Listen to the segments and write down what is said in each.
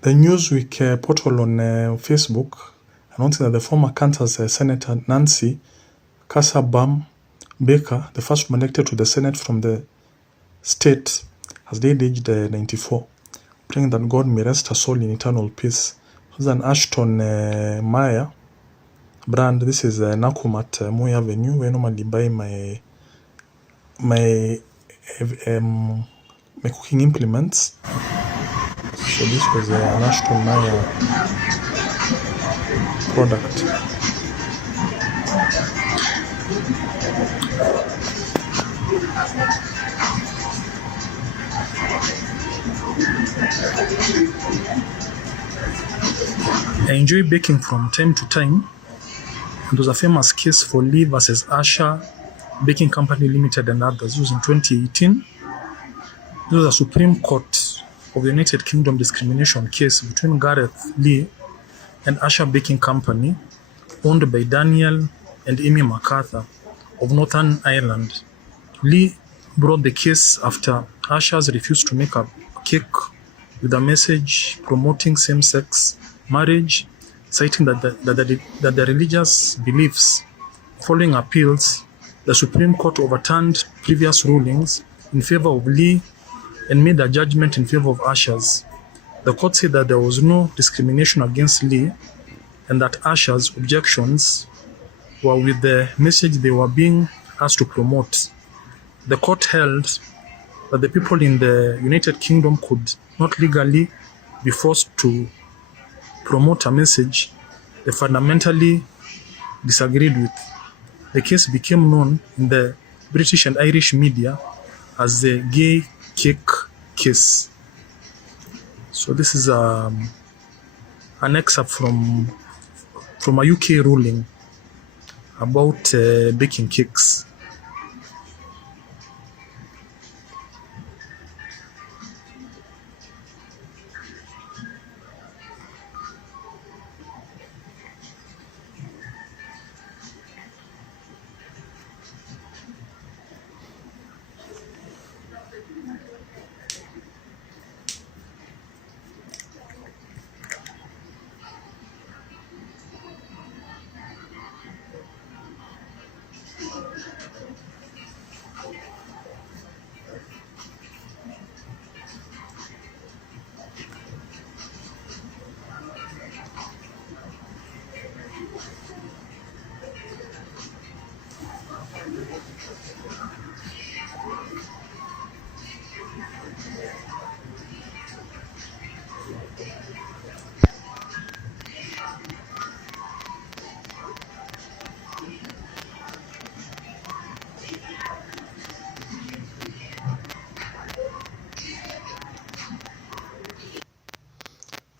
The Newsweek portal on Facebook announcing that the former Kansas Senator Nancy Kassebaum Baker, the first woman elected to the Senate from the state, has died aged 94, praying that God may rest her soul in eternal peace. This is an Ashton Meyer brand. This is Nakum at Moy Avenue, where I normally buy my cooking implements. So this was an Ashton Meyer product. I enjoy baking from time to time. It was a famous case for Lee versus Asher Baking Company Limited and others. It was in 2018. This was a Supreme Court of the United Kingdom discrimination case between Gareth Lee and Asher Baking Company, owned by Daniel and Amy MacArthur of Northern Ireland. Lee brought the case after Asher's refused to make a cake with a message promoting same-sex marriage, citing that the religious beliefs. Following appeals, the Supreme Court overturned previous rulings in favor of Lee and made a judgment in favor of Asher's. The court said that there was no discrimination against Lee and that Asher's objections were with the message they were being asked to promote. The court held that the people in the United Kingdom could not legally be forced to promote a message they fundamentally disagreed with. The case became known in the British and Irish media as the gay cake case. So this is an excerpt from a UK ruling about baking cakes.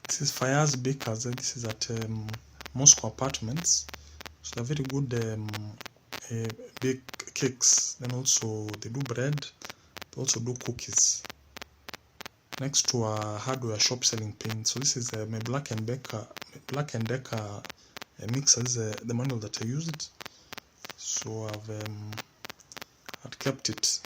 This is Fayaz Bakers. This is at Moscow Apartments. So they're very good bake cakes. Then also they do bread. They also do cookies. Next to a hardware shop selling paint. So this is my Black and Decker mixer. This is the manual that I used. So I've kept it